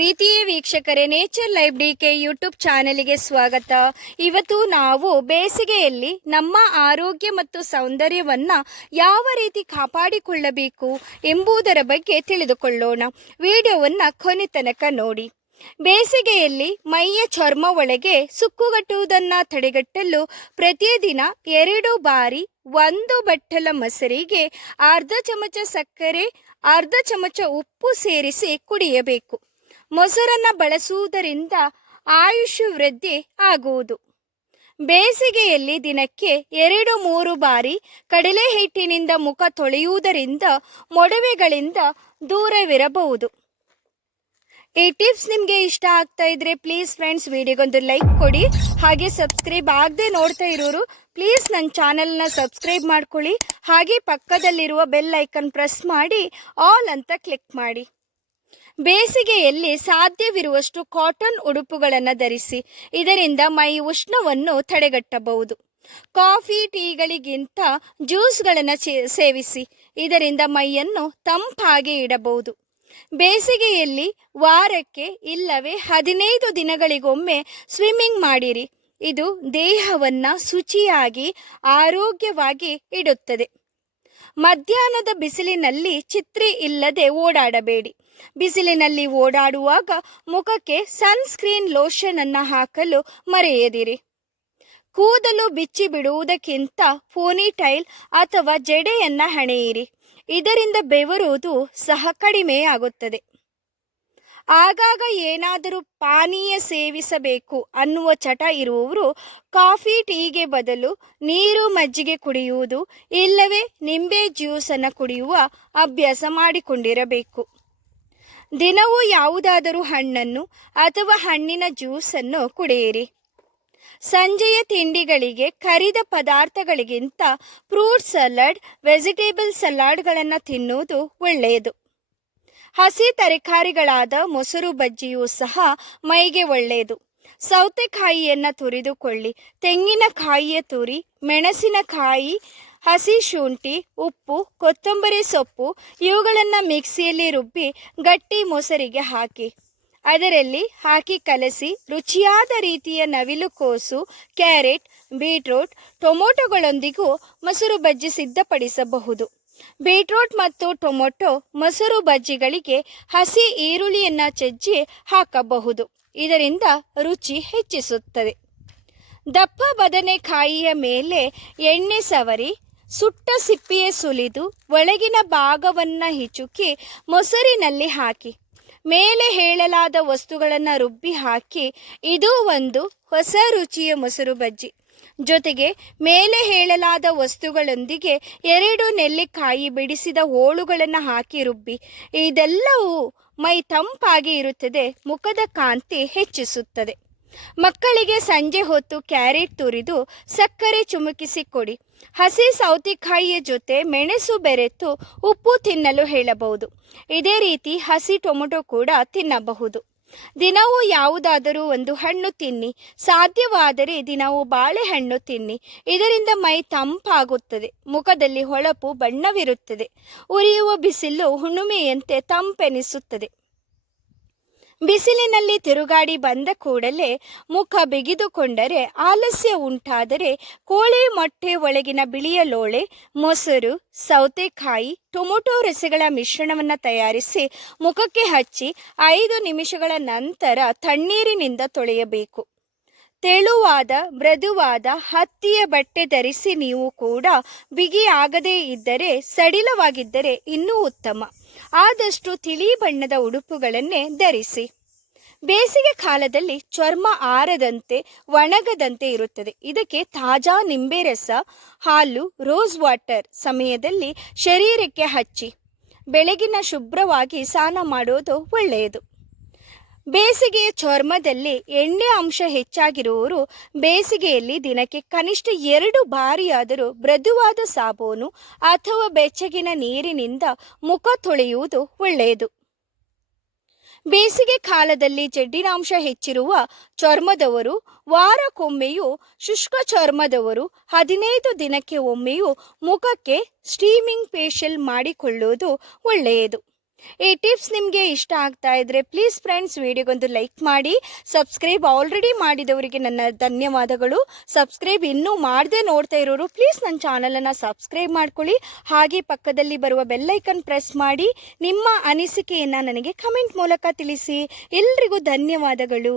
ಪ್ರೀತಿಯ ವೀಕ್ಷಕರೇ nature live D K YouTube ಚಾನೆಲ್ಗೆ ಸ್ವಾಗತ. ಇವತ್ತು ನಾವು ಬೇಸಿಗೆಯಲ್ಲಿ ನಮ್ಮ ಆರೋಗ್ಯ ಮತ್ತು ಸೌಂದರ್ಯವನ್ನು ಯಾವ ರೀತಿ ಕಾಪಾಡಿಕೊಳ್ಳಬೇಕು ಎಂಬುದರ ಬಗ್ಗೆ ತಿಳಿದುಕೊಳ್ಳೋಣ. ವಿಡಿಯೋವನ್ನು ಕೊನೆ ತನಕ ನೋಡಿ. ಬೇಸಿಗೆಯಲ್ಲಿ ಮೈಯ ಚರ್ಮ ಒಳಗೆ ಸುಕ್ಕುಗಟ್ಟುವುದನ್ನು ತಡೆಗಟ್ಟಲು ಪ್ರತಿದಿನ ಎರಡು ಬಾರಿ ಒಂದು ಬಟ್ಟಲ ಮೊಸರಿಗೆ ಅರ್ಧ ಚಮಚ ಸಕ್ಕರೆ, ಅರ್ಧ ಚಮಚ ಉಪ್ಪು ಸೇರಿಸಿ ಕುಡಿಯಬೇಕು. ಮೊಸರನ್ನ ಬಳಸುವುದರಿಂದ ಆಯುಷ್ ವೃದ್ಧಿ ಆಗುವುದು. ಬೇಸಿಗೆಯಲ್ಲಿ ದಿನಕ್ಕೆ ಎರಡು ಮೂರು ಬಾರಿ ಕಡಲೆ ಹಿಟ್ಟಿನಿಂದ ಮುಖ ತೊಳೆಯುವುದರಿಂದ ಮೊಡವೆಗಳಿಂದ ದೂರವಿರಬಹುದು. ಈ ಟಿಪ್ಸ್ ನಿಮಗೆ ಇಷ್ಟ ಆಗ್ತಾ ಇದ್ರೆ ಪ್ಲೀಸ್ ಫ್ರೆಂಡ್ಸ್ ವಿಡಿಯೋಗೊಂದು ಲೈಕ್ ಕೊಡಿ. ಹಾಗೆ ಸಬ್ಸ್ಕ್ರೈಬ್ ಆಗದೆ ನೋಡ್ತಾ ಇರೋರು ಪ್ಲೀಸ್ ನನ್ನ ಚಾನೆಲ್ನ ಸಬ್ಸ್ಕ್ರೈಬ್ ಮಾಡ್ಕೊಳ್ಳಿ. ಹಾಗೆ ಪಕ್ಕದಲ್ಲಿರುವ ಬೆಲ್ ಐಕನ್ ಪ್ರೆಸ್ ಮಾಡಿ. ಆಲ್ ಅಂತ ಕ್ಲಿಕ್ ಮಾಡಿ. ಬೇಸಿಗೆಯಲ್ಲಿ ಸಾಧ್ಯವಿರುವಷ್ಟು ಕಾಟನ್ ಉಡುಪುಗಳನ್ನು ಧರಿಸಿ ಇದರಿಂದ ಮೈ ಉಷ್ಣವನ್ನು ತಡೆಗಟ್ಟಬಹುದು. ಕಾಫಿ, ಟೀಗಳಿಗಿಂತ ಜ್ಯೂಸ್ಗಳನ್ನು ಸೇವಿಸಿ ಇದರಿಂದ ಮೈಯನ್ನು ತಂಪಾಗಿ ಇಡಬಹುದು. ಬೇಸಿಗೆಯಲ್ಲಿ ವಾರಕ್ಕೆ ಇಲ್ಲವೇ ಹದಿನೈದು ದಿನಗಳಿಗೊಮ್ಮೆ ಸ್ವಿಮ್ಮಿಂಗ್ ಮಾಡಿರಿ. ಇದು ದೇಹವನ್ನು ಶುಚಿಯಾಗಿ, ಆರೋಗ್ಯವಾಗಿ ಇಡುತ್ತದೆ. ಮಧ್ಯಾಹ್ನದ ಬಿಸಿಲಿನಲ್ಲಿ ಚಿತ್ರಿ ಇಲ್ಲದೆ ಓಡಾಡಬೇಡಿ. ಬಿಸಿಲಿನಲ್ಲಿ ಓಡಾಡುವಾಗ ಮುಖಕ್ಕೆ ಸನ್ಸ್ಕ್ರೀನ್ ಲೋಷನ್ ಅನ್ನು ಹಾಕಲು ಮರೆಯದಿರಿ. ಕೂದಲು ಬಿಚ್ಚಿ ಬಿಡುವುದಕ್ಕಿಂತ ಫೋನಿಟೈಲ್ ಅಥವಾ ಜಡೆಯನ್ನ ಹಣೆಯಿರಿ. ಇದರಿಂದ ಬೆವರುವುದು ಸಹ ಕಡಿಮೆಯಾಗುತ್ತದೆ. ಆಗಾಗ ಏನಾದರೂ ಪಾನೀಯ ಸೇವಿಸಬೇಕು ಅನ್ನುವ ಚಟ ಇರುವವರು ಕಾಫಿ ಟೀಗೆ ಬದಲು ನೀರು ಮಜ್ಜಿಗೆ ಕುಡಿಯುವುದು ಇಲ್ಲವೇ ನಿಂಬೆ ಜ್ಯೂಸನ್ನು ಕುಡಿಯುವ ಅಭ್ಯಾಸ ಮಾಡಿಕೊಂಡಿರಬೇಕು. ದಿನವೂ ಯಾವುದಾದರೂ ಹಣ್ಣನ್ನು ಅಥವಾ ಹಣ್ಣಿನ ಜ್ಯೂಸನ್ನು ಕುಡಿಯಿರಿ. ಸಂಜೆಯ ತಿಂಡಿಗಳಿಗೆ ಕರಿದ ಪದಾರ್ಥಗಳಿಗಿಂತ ಫ್ರೂಟ್ ಸಲಾಡ್, ವೆಜಿಟೇಬಲ್ ಸಲಾಡ್ಗಳನ್ನು ತಿನ್ನುವುದು ಒಳ್ಳೆಯದು. ಹಸಿ ತರಕಾರಿಗಳಾದ ಮೊಸರು ಬಜ್ಜಿಯೂ ಸಹ ಮೈಗೆ ಒಳ್ಳೆಯದು. ಸೌತೆಕಾಯಿಯನ್ನು ತುರಿದುಕೊಳ್ಳಿ, ತೆಂಗಿನಕಾಯಿಯ ತುರಿ, ಮೆಣಸಿನಕಾಯಿ ಹಸಿ ಶುಂಠಿ, ಉಪ್ಪು, ಕೊತ್ತಂಬರಿ ಸೊಪ್ಪು ಇವುಗಳನ್ನು ಮಿಕ್ಸಿಯಲ್ಲಿ ರುಬ್ಬಿ ಗಟ್ಟಿ ಮೊಸರಿಗೆ ಹಾಕಿ. ಅದರಲ್ಲಿ ಹಾಕಿ ಕಲಸಿ ರುಚಿಯಾದ ರೀತಿಯ ನವಿಲು ಕೋಸು, ಕ್ಯಾರೆಟ್, ಬೀಟ್ರೂಟ್, ಟೊಮೊಟೊಗಳೊಂದಿಗೂ ಮೊಸರು ಬಜ್ಜಿ ಸಿದ್ಧಪಡಿಸಬಹುದು. ಬೀಟ್ರೂಟ್ ಮತ್ತು ಟೊಮೊಟೊ ಮೊಸರು ಬಜ್ಜಿಗಳಿಗೆ ಹಸಿ ಈರುಳ್ಳಿಯನ್ನು ಚಜ್ಜಿ ಹಾಕಬಹುದು. ಇದರಿಂದ ರುಚಿ ಹೆಚ್ಚಿಸುತ್ತದೆ. ದಪ್ಪ ಬದನೆಕಾಯಿಯ ಮೇಲೆ ಎಣ್ಣೆ ಸವರಿ ಸುಟ್ಟ ಸಿಪ್ಪಿಯೇ ಸುಲಿದು ಒಳಗಿನ ಭಾಗವನ್ನ ಹಿಚುಕಿ ಮೊಸರಿನಲ್ಲಿ ಹಾಕಿ. ಮೇಲೆ ಹೇಳಲಾದ ವಸ್ತುಗಳನ್ನು ರುಬ್ಬಿ ಹಾಕಿ. ಇದು ಒಂದು ಹೊಸ ರುಚಿಯ ಮೊಸರು ಬಜ್ಜಿ. ಜೊತೆಗೆ ಮೇಲೆ ಹೇಳಲಾದ ವಸ್ತುಗಳೊಂದಿಗೆ ಎರಡು ನೆಲ್ಲಿಕಾಯಿ ಬಿಡಿಸಿದ ಹೋಳುಗಳನ್ನು ಹಾಕಿ ರುಬ್ಬಿ. ಇದೆಲ್ಲವೂ ಮೈ ತಂಪಾಗಿ ಇರುತ್ತದೆ, ಮುಖದ ಕಾಂತಿ ಹೆಚ್ಚಿಸುತ್ತದೆ. ಮಕ್ಕಳಿಗೆ ಸಂಜೆ ಹೊತ್ತು ಕ್ಯಾರೆಟ್ ತುರಿದು ಸಕ್ಕರೆ ಚುಮುಕಿಸಿ ಕೊಡಿ. ಹಸಿ ಸೌತೆಕಾಯಿಯ ಜೊತೆ ಮೆಣಸು ಬೆರೆತು ಉಪ್ಪು ತಿನ್ನಲು ಹೇಳಬಹುದು. ಇದೇ ರೀತಿ ಹಸಿ ಟೊಮೊಟೊ ಕೂಡ ತಿನ್ನಬಹುದು. ದಿನವೂ ಯಾವುದಾದರೂ ಒಂದು ಹಣ್ಣು ತಿನ್ನಿ, ಸಾಧ್ಯವಾದರೆ ದಿನವೂ ಬಾಳೆಹಣ್ಣು ತಿನ್ನಿ. ಇದರಿಂದ ಮೈ ತಂಪಾಗುತ್ತದೆ, ಮುಖದಲ್ಲಿ ಹೊಳಪು ಬಣ್ಣವಿರುತ್ತದೆ. ಉರಿಯುವ ಬಿಸಿಲು ಹುಣ್ಣುಮೆಯಂತೆ ತಂಪೆನಿಸುತ್ತದೆ. ಬಿಸಿಲಿನಲ್ಲಿ ತಿರುಗಾಡಿ ಬಂದ ಕೂಡಲೇ ಮುಖ ಬಿಗಿದುಕೊಂಡರೆ ಆಲಸ್ಯ ಉಂಟಾದರೆ ಕೋಳಿ ಮೊಟ್ಟೆ ಒಳಗಿನ ಬಿಳಿಯ ಲೋಳೆ, ಮೊಸರು, ಸೌತೆಕಾಯಿ, ಟೊಮೊಟೊ ರಸಗಳ ಮಿಶ್ರಣವನ್ನು ತಯಾರಿಸಿ ಮುಖಕ್ಕೆ ಹಚ್ಚಿ ಐದು ನಿಮಿಷಗಳ ನಂತರ ತಣ್ಣೀರಿನಿಂದ ತೊಳೆಯಬೇಕು. ತೆಳುವಾದ, ಮೃದುವಾದ ಹತ್ತಿಯ ಬಟ್ಟೆ ಧರಿಸಿ ನೀವು ಕೂಡ ಬಿಗಿ ಆಗದೇ ಇದ್ದರೆ ಸಡಿಲವಾಗಿದ್ದರೆ ಇನ್ನೂ ಉತ್ತಮ. ಆದಷ್ಟು ತಿಳಿ ಬಣ್ಣದ ಉಡುಪುಗಳನ್ನೇ ಧರಿಸಿ. ಬೇಸಿಗೆ ಕಾಲದಲ್ಲಿ ಚರ್ಮ ಆರದಂತೆ ಒಣಗದಂತೆ ಇರುತ್ತದೆ. ಇದಕ್ಕೆ ತಾಜಾ ನಿಂಬೆ ರಸ ಹಾಲು, ರೋಸ್ ವಾಟರ್ ಸಮಯದಲ್ಲಿ ಶರೀರಕ್ಕೆ ಹಚ್ಚಿ, ಬೆಳಗಿನ ಶುಭ್ರವಾಗಿ ಸ್ನಾನ ಮಾಡೋದು ಒಳ್ಳೆಯದು. ಬೇಸಿಗೆಯ ಚರ್ಮದಲ್ಲಿ ಎಣ್ಣೆ ಅಂಶ ಹೆಚ್ಚಾಗಿರುವವರು ಬೇಸಿಗೆಯಲ್ಲಿ ದಿನಕ್ಕೆ ಕನಿಷ್ಠ ಎರಡು ಬಾರಿಯಾದರೂ ಮೃದುವಾದ ಸಾಬೂನು ಅಥವಾ ಬೆಚ್ಚಗಿನ ನೀರಿನಿಂದ ಮುಖ ತೊಳೆಯುವುದು ಒಳ್ಳೆಯದು. ಬೇಸಿಗೆ ಕಾಲದಲ್ಲಿ ಜಡ್ಡಿನಾಂಶ ಹೆಚ್ಚಿರುವ ಚರ್ಮದವರು ವಾರಕ್ಕೊಮ್ಮೆಯೂ ಶುಷ್ಕ ಚರ್ಮದವರು ಹದಿನೈದು ದಿನಕ್ಕೆ ಒಮ್ಮೆಯೂ ಮುಖಕ್ಕೆ ಸ್ಟೀಮಿಂಗ್ ಫೇಶಿಯಲ್ ಮಾಡಿಕೊಳ್ಳುವುದು ಒಳ್ಳೆಯದು. ಈ ಟಿಪ್ಸ್ ನಿಮಗೆ ಇಷ್ಟ ಆಗ್ತಾ ಇದ್ರೆ ಪ್ಲೀಸ್ ಫ್ರೆಂಡ್ಸ್ ವಿಡಿಯೋಗೊಂದು ಲೈಕ್ ಮಾಡಿ ಸಬ್ಸ್ಕ್ರೈಬ್ ಆಲ್ರೆಡಿ ಮಾಡಿದವರಿಗೆ ನನ್ನ ಧನ್ಯವಾದಗಳು. ಸಬ್ಸ್ಕ್ರೈಬ್ ಇನ್ನೂ ಮಾಡದೆ ನೋಡ್ತಾ ಇರೋರು ಪ್ಲೀಸ್ ನನ್ನ ಚಾನಲನ್ನು ಸಬ್ಸ್ಕ್ರೈಬ್ ಮಾಡ್ಕೊಳ್ಳಿ. ಹಾಗೆ ಪಕ್ಕದಲ್ಲಿ ಬರುವ ಬೆಲ್ಲೈಕನ್ ಪ್ರೆಸ್ ಮಾಡಿ, ನಿಮ್ಮ ಅನಿಸಿಕೆಯನ್ನು ನನಗೆ ಕಮೆಂಟ್ ಮೂಲಕ ತಿಳಿಸಿ. ಎಲ್ರಿಗೂ ಧನ್ಯವಾದಗಳು.